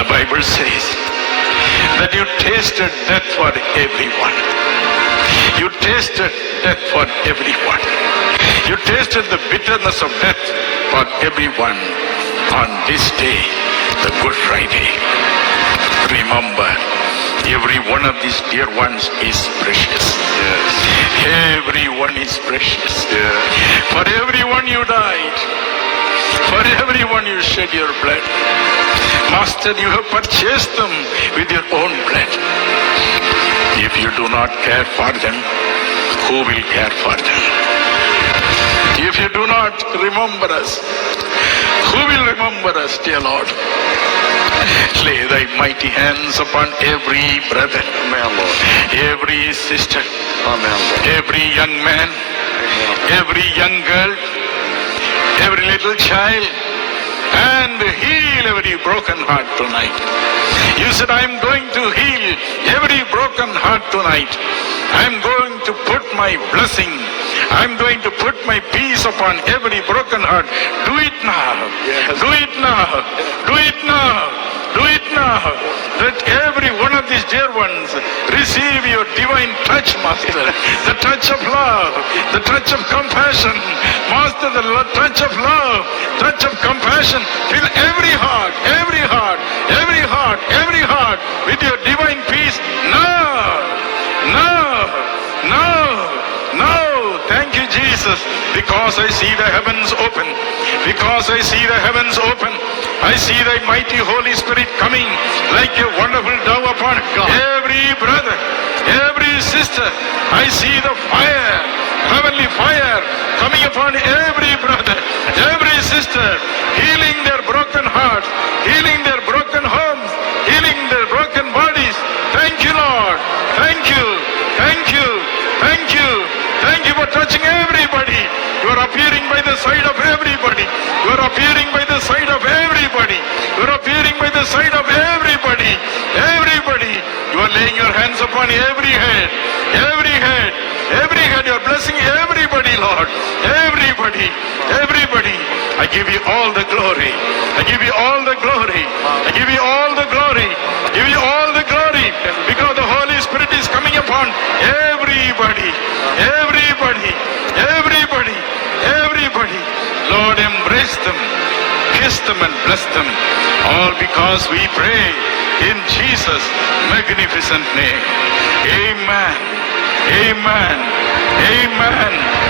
The Bible says that you tasted death for everyone. You tasted death for everyone. You tasted the bitterness of death for everyone on this day, the Good Friday. Remember, every one of these dear ones is precious. Yes. Everyone is precious. Yes. For everyone you died. For everyone you shed your blood. Master, you have purchased them with your own blood. If you do not care for them, who will care for them? If you do not remember us, who will remember us, dear Lord? Lay thy mighty hands upon every brother, Amen, Lord. every sister, Amen, Lord. every young man, every young girl, every little child, and heal every broken heart tonight. You said, I am going to heal every broken heart tonight. I am going to put my blessing, I am going to put my peace upon every broken heart. Do it now. Yes. Do it now. Do it now. Do it now. Let every one of these dear ones receive your divine touch, Master. The touch of love, the touch of compassion. Master, the touch of love, touch of compassion. Fill every heart, every heart, every heart, every heart with your divine peace now. Now. Now. Now. Thank you, Jesus, because I see the heavens open. Because I see the heavens open. I see thy mighty Holy Spirit coming like a wonderful dove upon every brother, every sister. I see the fire, heavenly fire coming upon every brother, every sister, healing their broken hearts, healing their broken homes, healing their broken bodies. Thank you, Lord. Thank you. Thank you. Thank you. Thank you for touching everybody. You are appearing by the side of everybody. You are appearing by the side of everybody. You are appearing by the side of everybody. Everybody. You are laying your hands upon every head. Every head. Every head. You are blessing everybody, Lord. Everybody. Everybody. I give you all the glory. I give you all the glory. I give you all the glory. I give you all the glory. Because the Holy Spirit is coming upon everybody. Everybody. Everybody. Everybody. Lord, embrace them, kiss them and bless them. All because we pray in Jesus' magnificent name. Amen. Amen. Amen.